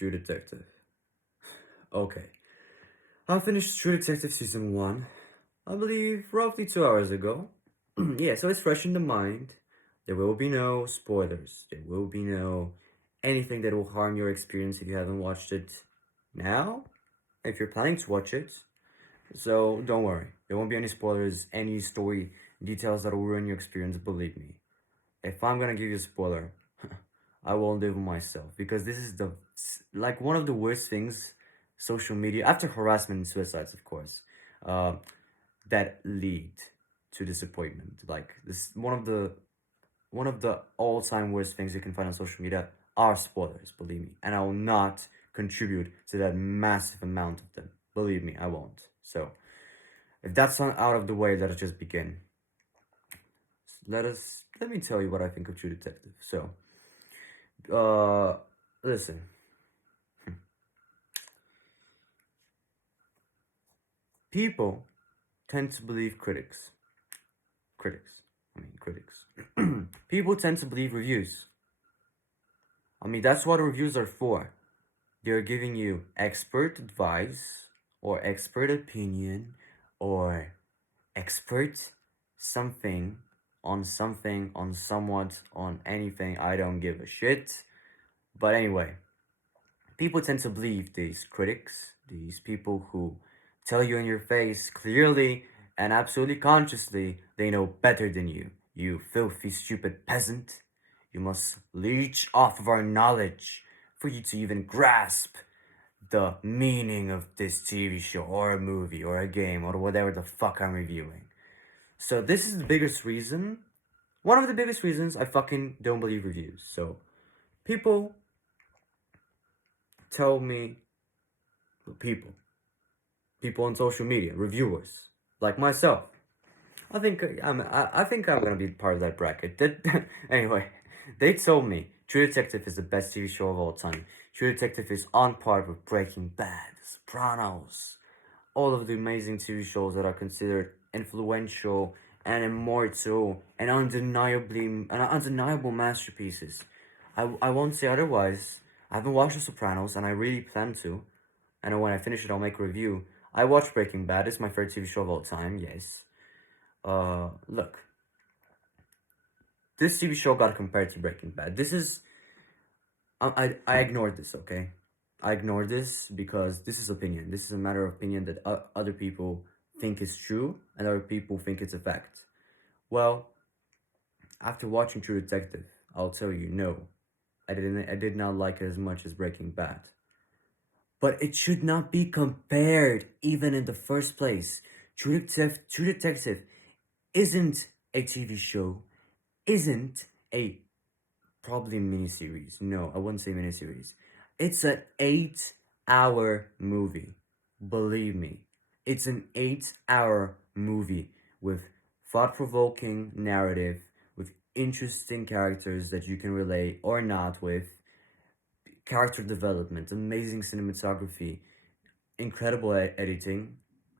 True Detective. Okay. I finished True Detective Season 1, I believe, roughly 2 hours ago. Yeah, so it's fresh in the mind. There will be no spoilers. There will be no anything that will harm your experience if you haven't watched it now, if you're planning to watch it. So don't worry. There won't be any spoilers, any story details that will ruin your experience, believe me. If I'm gonna give you a spoiler, I won't live with myself because this is like one of the worst things social media after harassment and suicides, of course, uh, that lead to disappointment. Like this, one of the all-time worst things you can find on social media are spoilers. Believe me, and I will not contribute to that massive amount of them. Believe me, I won't. So, if that's not out of the way, let us just begin. Let me tell you what I think of True Detective. So, uh, listen. People tend to believe critics. Critics. People tend to believe reviews. That's what reviews are for. They're giving you expert advice or expert opinion or expert something, on somewhat, on anything. I don't give a shit. But anyway, people tend to believe these critics, these people who tell you in your face clearly and absolutely consciously they know better than you. You filthy, stupid peasant. You must leech off of our knowledge for you to even grasp the meaning of this TV show or a movie or a game or whatever the fuck I'm reviewing. So this is the biggest reason, one of the biggest reasons I fucking don't believe reviews. So people tell me, people on social media, reviewers like myself. I think I'm gonna be part of that bracket. Anyway, they told me True Detective is the best TV show of all time. True Detective is on par with Breaking Bad, Sopranos, all of the amazing TV shows that are considered influential and immortal and undeniable masterpieces. I won't say otherwise. I haven't watched The Sopranos and I really plan to. And when I finish it, I'll make a review. I watched Breaking Bad. It's my favorite TV show of all time. Yes. Look, this TV show got compared to Breaking Bad. This is I ignored this. Okay, I ignored this because this is opinion. This is a matter of opinion that other people think is true and other people think it's a fact. Well, after watching True Detective, I'll tell you no, I didn't. I did not like it as much as Breaking Bad. But it should not be compared even in the first place. True Detective isn't a TV show, isn't a probably miniseries. No, I wouldn't say miniseries. It's an 8-hour movie. Believe me, it's an 8-hour movie with thought provoking narrative, with interesting characters that you can relate or not with, character development, amazing cinematography, editing,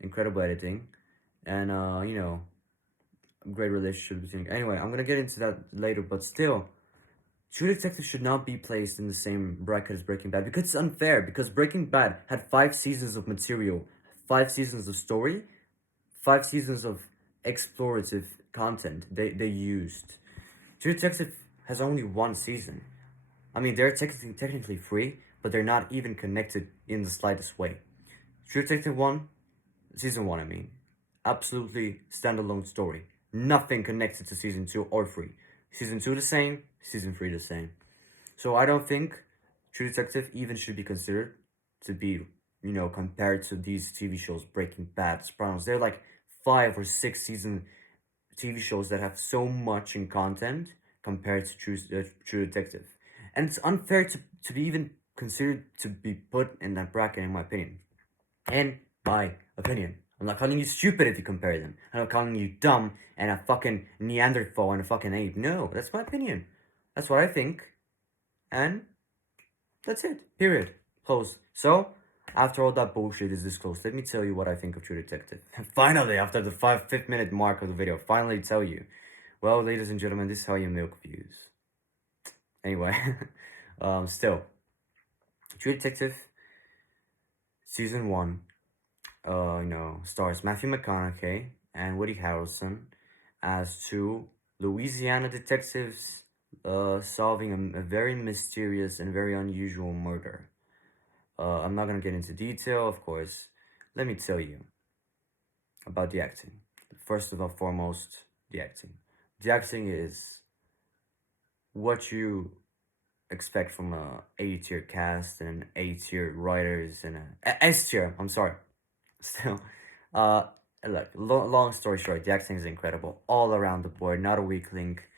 incredible editing, and great relationship between. Anyway, I'm gonna get into that later, but still, True Detective should not be placed in the same bracket as Breaking Bad because it's unfair. Because Breaking Bad had 5 seasons of material, 5 seasons of story, 5 seasons of explorative content they used. True Detective has only 1 season. They're technically free, but they're not even connected in the slightest way. True Detective 1, Season 1, absolutely standalone story. Nothing connected to Season 2 or 3. Season 2 the same, Season 3 the same. So I don't think True Detective even should be considered to be, compared to these TV shows, Breaking Bad, Sopranos. They're like 5 or 6 season TV shows that have so much in content compared to True Detective. And it's unfair to be even considered to be put in that bracket, in my opinion. In my opinion. I'm not calling you stupid if you compare them. I'm not calling you dumb and a fucking Neanderthal and a fucking ape. No, that's my opinion. That's what I think. And that's it. Period. Close. So, after all that bullshit is disclosed, let me tell you what I think of True Detective. Finally, after the 5 minute mark of the video, finally tell you. Well, ladies and gentlemen, this is how you milk views. Anyway, still, True Detective season one, stars Matthew McConaughey and Woody Harrelson as two Louisiana detectives solving a very mysterious and very unusual murder. I'm not gonna get into detail, of course. Let me tell you about the acting. First of all, foremost, the acting. The acting is what you expect from a A tier cast and A tier writers and a S tier. I'm sorry. Still, uh, look. Long story short, the acting is incredible all around the board. Not a weak link.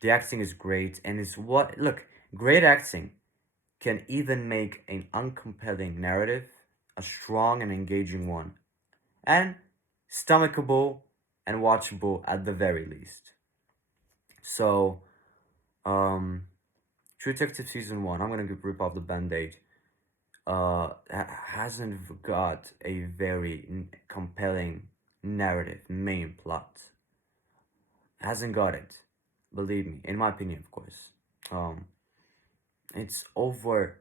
The acting is great, and it's what look. Great acting can even make an uncompelling narrative a strong and engaging one, and stomachable and watchable at the very least. So, um, True Detective season one. I'm gonna rip off the band-aid. Hasn't got a very compelling narrative main plot. Hasn't got it. Believe me, in my opinion, of course. Um, it's over.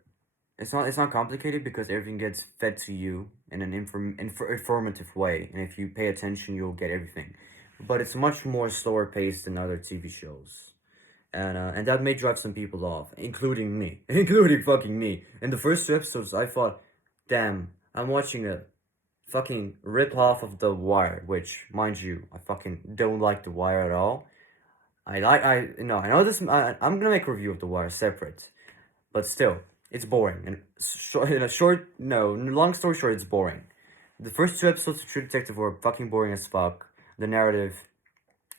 It's not complicated because everything gets fed to you in an informative way, and if you pay attention, you'll get everything. But it's much more slower paced than other TV shows, and that may drive some people off, including me, including fucking me. In the first two episodes, I thought, damn, I'm watching a fucking rip off of The Wire, which, mind you, I fucking don't like The Wire at all. I know this. I'm gonna make a review of The Wire separate, but still, it's boring. And long story short, it's boring. The first two episodes of True Detective were fucking boring as fuck. The narrative,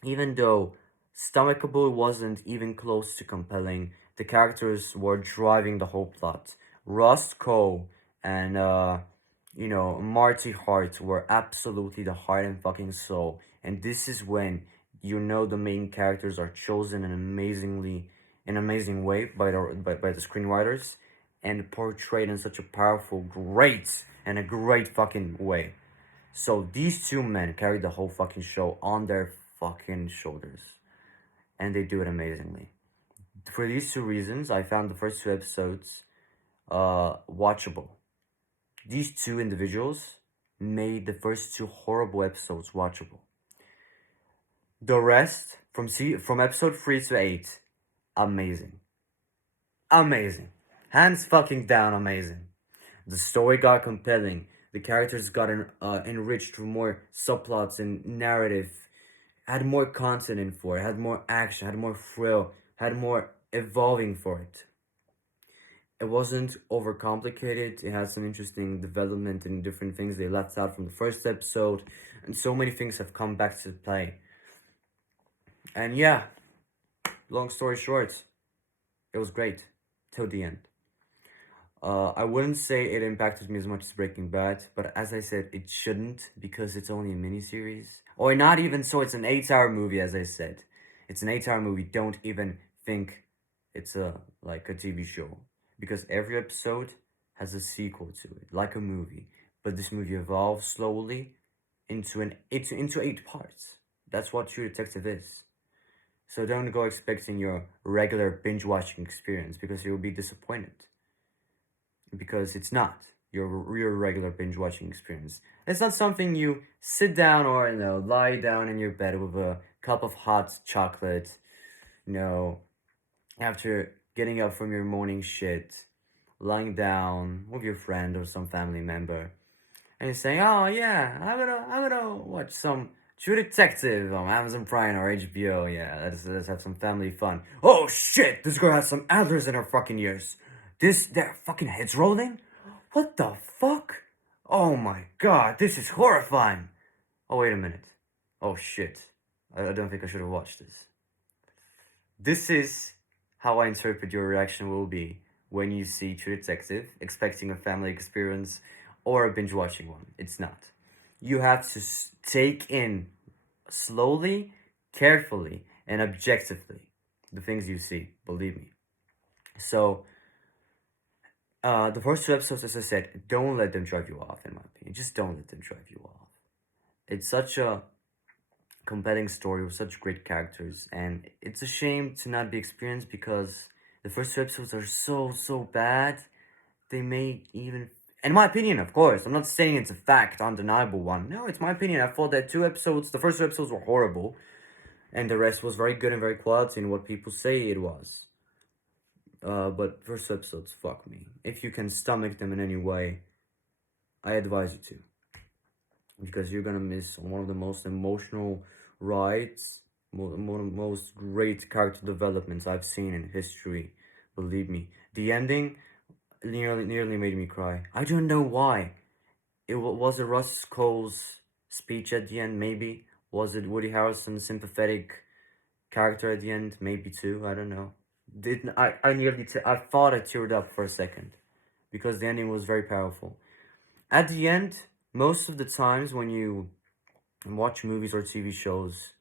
even though stomachable, wasn't even close to compelling. The characters were driving the whole plot. Ross Cole and Marty Hart were absolutely the heart and fucking soul. And this is when the main characters are chosen in an amazing way by the screenwriters and portrayed in such a powerful, great fucking way. So these two men carry the whole fucking show on their fucking shoulders. And they do it amazingly. For these two reasons, I found the first two episodes watchable. These two individuals made the first two horrible episodes watchable. The rest, from episode 3 to 8, amazing. Amazing. Hands fucking down amazing. The story got compelling. The characters got enriched with more subplots and narrative, had more content in for it, had more action, had more thrill, had more evolving for it. It wasn't overcomplicated. It had some interesting development and different things they left out from the first episode, and so many things have come back to play. And yeah, long story short, it was great till the end. I wouldn't say it impacted me as much as Breaking Bad, but as I said, it shouldn't because it's only a miniseries. Or not even so, it's an 8-hour movie, as I said. It's an 8-hour movie. Don't even think it's like a TV show. Because every episode has a sequel to it, like a movie. But this movie evolves slowly into 8 parts. That's what True Detective is. So don't go expecting your regular binge watching experience because you'll be disappointed because it's not your regular binge watching experience. It's not something you sit down or lie down in your bed with a cup of hot chocolate, you know, after getting up from your morning shit, lying down with your friend or some family member, and you're saying, "Oh yeah, I'm gonna watch some True Detective on Amazon Prime or HBO. Yeah, let's have some family fun. Oh shit, this girl has some antlers in her fucking ears. Their fucking heads rolling. What the fuck? Oh my god, this is horrifying. Oh wait a minute. Oh shit, I don't think I should have watched this. This is how I interpret your reaction will be when you see True Detective, expecting a family experience or a binge watching one. It's not. You have to take in slowly, carefully, and objectively the things you see. Believe me. So, the first two episodes, as I said, don't let them drive you off. In my opinion, just don't let them drive you off. It's such a compelling story with such great characters, and it's a shame to not be experienced because the first two episodes are so bad they may even, in my opinion, of course, I'm not saying it's a fact, undeniable one. No, it's my opinion. I thought that the first two episodes were horrible, and the rest was very good and very quality in what people say it was. But first episodes, fuck me. If you can stomach them in any way, I advise you to, because you're gonna miss one of the most emotional rides, most great character developments I've seen in history. Believe me, the ending nearly made me cry. I don't know why. Was it Russ Cole's speech at the end? Maybe. Was it Woody Harrelson's sympathetic character at the end? Maybe too. I don't know. Didn't I nearly I thought I teared up for a second because the ending was very powerful. At the end, most of the times when you watch movies or TV shows,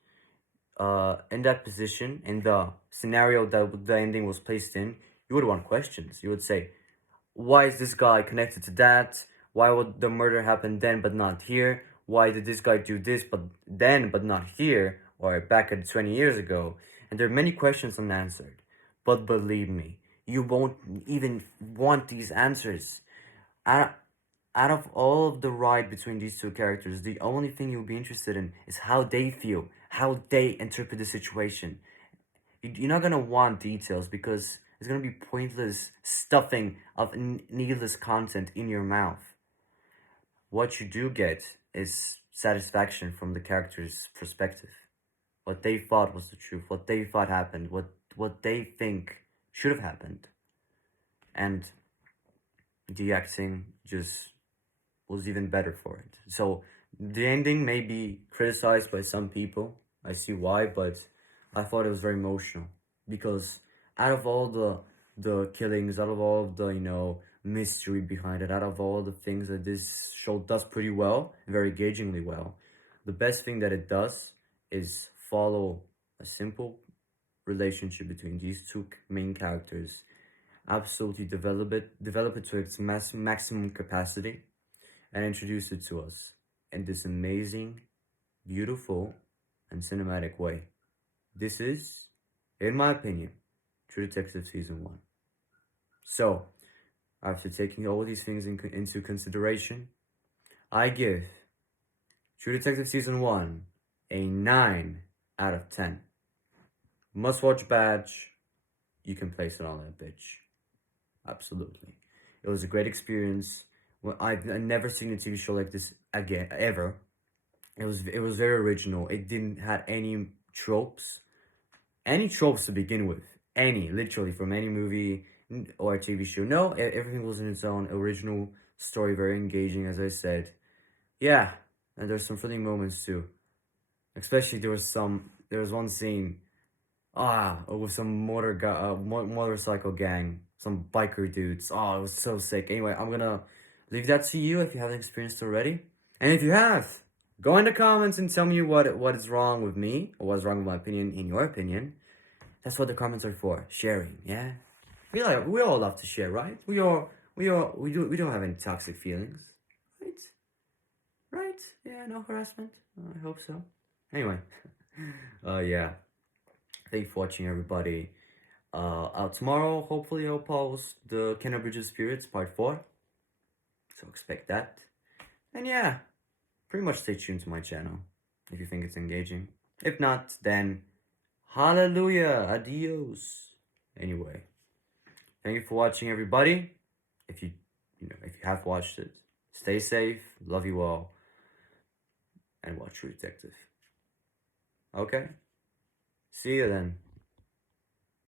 in that position, in the scenario that the ending was placed in, you would want questions. You would say, why is this guy connected to that? Why would the murder happen then but not here? Why did this guy do this but then but not here? Or back at 20 years ago? And there are many questions unanswered. But believe me, you won't even want these answers. Out, out of all of the ride between these two characters, the only thing you'll be interested in is how they feel, how they interpret the situation. You're not gonna want details because it's gonna be pointless stuffing of needless content in your mouth. What you do get is satisfaction from the character's perspective. What they thought was the truth, what they thought happened, what they think should have happened. And the acting just was even better for it. So the ending may be criticized by some people. I see why, but I thought it was very emotional because out of all the killings, out of all of the mystery behind it, out of all the things that this show does pretty well, very engagingly well, the best thing that it does is follow a simple relationship between these two main characters, absolutely develop it to its maximum capacity, and introduce it to us in this amazing, beautiful, and cinematic way. This is, in my opinion, True Detective Season 1. So, after taking all these things into consideration, I give True Detective Season 1 a 9 out of 10. Must watch badge, you can place it on that bitch. Absolutely. It was a great experience. Well, I've never seen a TV show like this again, ever. It was very original. It didn't had any tropes to begin with. Any, literally, from any movie or TV show. No, everything was in its own original story, very engaging, as I said. Yeah, and there's some funny moments too. Especially there was one scene, with some motorcycle gang, some biker dudes. Oh, it was so sick. Anyway, I'm gonna leave that to you if you haven't experienced already. And if you have, go in the comments and tell me what is wrong with me, or what's wrong with my opinion, in your opinion. That's what the comments are for. Sharing, yeah? We all love to share, right? We don't have any toxic feelings. Right? Right? Yeah, no harassment. I hope so. Anyway. Yeah. Thank you for watching, everybody. Tomorrow, hopefully, I'll post the Kenna Bridges Spirits Part 4. So expect that. And yeah, pretty much stay tuned to my channel if you think it's engaging. If not, then hallelujah, adios. Anyway, thank you for watching, everybody. If you have watched it, stay safe. Love you all, and watch True Detective. Okay, see you then.